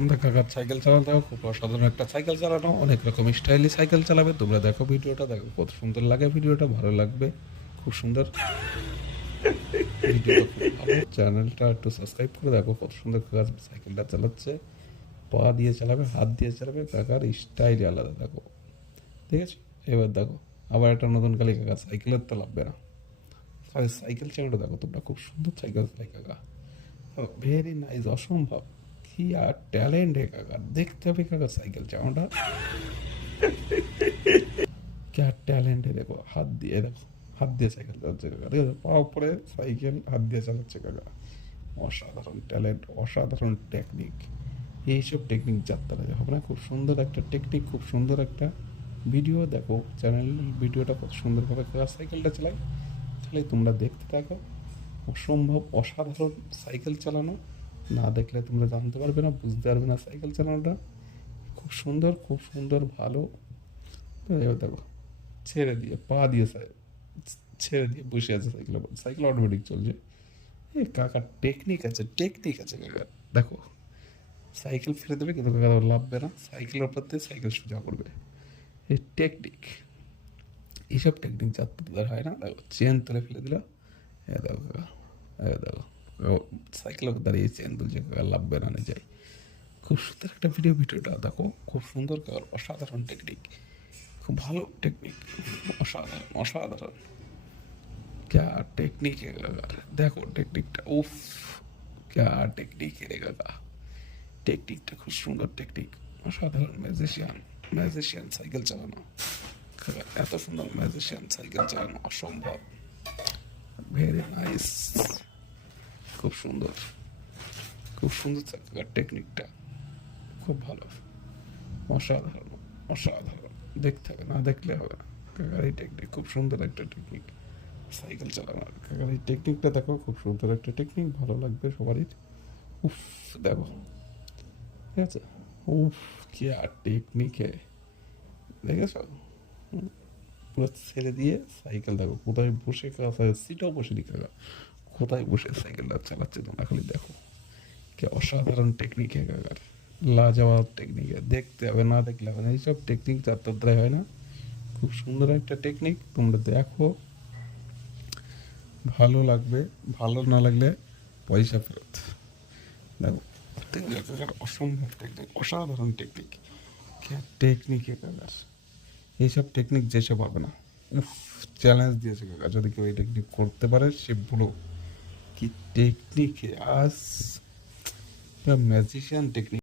সুন্দর কাকার সাইকেল চালানো, খুব অসাধারণ একটা সাইকেল চালানো, অনেক রকম স্টাইলে সাইকেল চালাবে। তোমরা দেখো ভিডিওটা, দেখো কত সুন্দর লাগে ভিডিওটা, ভালো লাগবে, খুব সুন্দর ভিডিওটা, খুব ভালো। চ্যানেলটা একটু সাবস্ক্রাইব করে দেখো কত সুন্দর কাকা সাইকেলটা চালাচ্ছে। পা দিয়ে চালাবে, হাত দিয়ে চালাবে, কাকার স্টাইলই আলাদা। দেখো, ঠিক আছে? এবার দেখো আবার একটা নতুন কালি কাকা সাইকেলের তো লাগবে না, খালি সাইকেল চালানোটা দেখো তোমরা, খুব সুন্দর সাইকেল চালাই কাকা, ভেরি নাইস, অসম্ভব। কি আর ট্যালেন্ট হে কাকা, দেখতে হবে কাকা সাইকেল চালানোটা, क्या ট্যালেন্ট है। দেখো হাত দিয়ে, দেখো হাত দিয়ে সাইকেল চালাচ্ছে কাকা, ঠিক আছে? পা উপরে সাইকেল, হাত দিয়ে চালাচ্ছে কাকা, অসাধারণ ট্যালেন্ট, অসাধারণ টেকনিক। এইসব টেকনিক যাত্রা হবে না, খুব সুন্দর একটা টেকনিক, খুব সুন্দর একটা ভিডিও। দেখো চ্যানেল ভিডিওটা কত সুন্দরভাবে কাকা সাইকেলটা চালায়, খালি তোমরা দেখতে থাকো। অসম্ভব অসাধারণ সাইকেল চালানো, না দেখলে তোমরা জানতে পারবে না, বুঝতে পারবে না সাইকেল চালানোটা। খুব সুন্দর, খুব সুন্দর, ভালো। তো এবার দেখো ছেড়ে দিয়ে, পা দিয়ে ছেড়ে দিয়ে বসে আছে সাইকেল, সাইকেল অটোমেটিক চলছে। এ কাকার টেকনিক আছে, টেকনিক আছে কাকার। দেখো সাইকেল ফেলে দেবে কিন্তু কাকা লাভবে না, সাইকেলের উপর দিয়ে সাইকেল সোজা করবে, এই টেকনিক। এইসব টেকনিক যাত্রীদের হয় না। দেখো চেন তুলে ফেলে দিল, এ দেখো কাকা, এ দেখো সাইকেলের উপর দাঁড়িয়ে চেন তুলছে কাকা, লাভবে না, যায়। খুব সুন্দর একটা ভিডিওটা দেখো, খুব সুন্দর কাকার, অসাধারণ টেকনিক, খুব ভালো টেকনিক, অসাধারণ, অসাধারণ। क्या टेक्निक है काका, দেখো টেকনিকটা, উফ, क्या টেকনিক है রে কাকা, টেকনিকটা খুব সুন্দর টেকনিক, অসাধারণ। ম্যাজিশিয়ান, ম্যাজিশিয়ান সাইকেল চালানো কাকা, এত সুন্দর ম্যাজিশিয়ান সাইকেল চালানো, অসম্ভব, ভেরি নাইস, খুব সুন্দর, খুব সুন্দর কাকার টেকনিকটা, খুব ভালো, অসাধারণ, অসাধারণ। দেখতে হবে, না দেখলে হবে না। কাকার এই টেকনিক খুব সুন্দর একটা টেকনিক, সাইকেল চালানোর। কাকার এই টেকনিকটা দেখো, খুব সুন্দর একটা টেকনিক, ভালো লাগবে সবারই। উফ, দেখো, ঠিক আছে? উফ, কি আর টেকনিক হে, দেখেছো? পুরো ছেড়ে দিয়ে সাইকেল, দেখো কোথায় বসে, কাকা সিটেও বসে নি কাকা, কোথায় বসে সাইকেলটা চালাচ্ছে তোমরা খালি দেখো। কি অসাধারণ টেকনিক হে কাকার, লাজবাব টেকনিক, দেখতে হবে, না দেখলে হবে না। এইসব টেকনিক যাত্রায় হয় না, খুব সুন্দর একটা টেকনিক, তোমরা দেখো, ভালো লাগবে, ভালো না লাগলে পয়সা ফেরত। দেখো কাকার অসম্ভব টেকনিক, অসাধারণ টেকনিক, টেকনিক কাকার। এইসব টেকনিক যেসব হবে না, উফ, চ্যালেঞ্জ দিয়েছে কাকা, যদি কেউ এই টেকনিক করতে পারে সে বলো, কি টেকনিক আজ ম্যাজিশিয়ান টেকনিক।